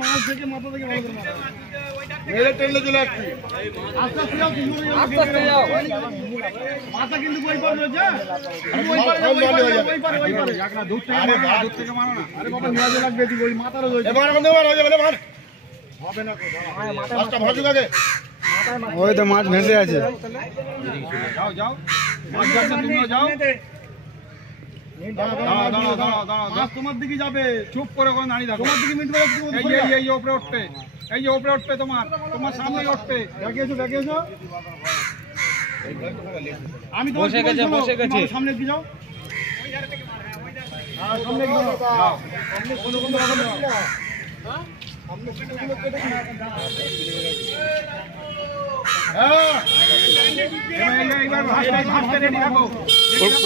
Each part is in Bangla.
মাছ থেকে মাথা থেকে মাথা কিন্তু ওই তো মাছ ভেসে আছে। যাও যাও মাছ যাচ্ছে, তুমিও যাও। তোমার দিকে যাবে, চুপ করে ওখানে দাঁড়িয়ে থাকো। তোমার দিকে মিটবে, এই উপরে উঠবে, এই যে উপরে উঠবে, তোমার সামনে উঠবে। দেখেছো দেখেছো, আমি বসে গেছে সামনে দিকে যাও, সামনে দিকে যাও।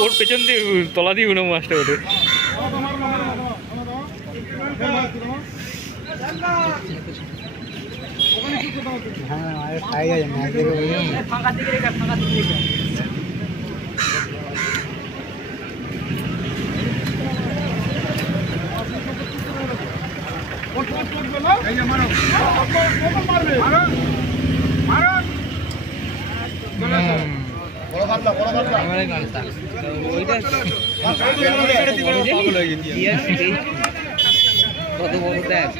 ওর পেছন দিয়ে তলা দিয়ে উঠে মাছটা ওঠে। কত বড় দেখ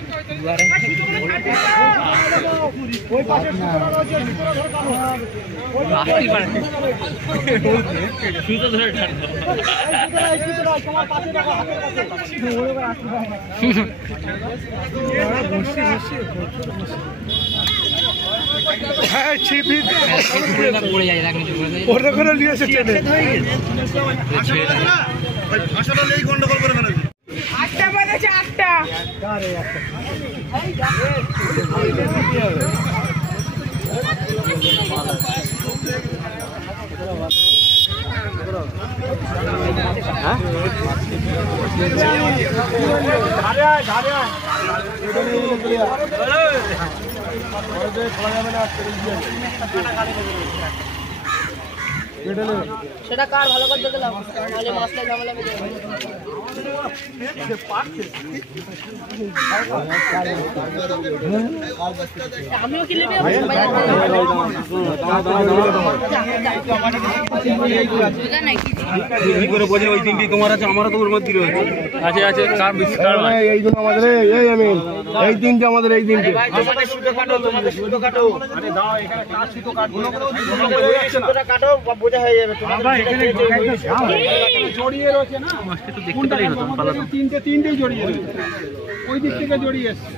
গন্ডগোল করে ফেলেছে। 8টা বাজে, 8টা। সেটা কার ভালো করে দেখে লাভ, নাহলে মাছটা ঝামেলা বেঁধে যাবে। আমিও কি নেবে? ওই তিনটি তোমার আছে, আমারও তো ওর মধ্যে রয়েছে। আছে আছে, কার বিস্তার এই জন্য আমাদের এই তিনটে আমাদের এই তিনটে কাটো বোঝা হয়ে যাবে। জড়িয়ে রয়েছে না, তিনটেই জড়িয়ে রয়েছে, ওই দিক থেকে জড়িয়ে এসছে।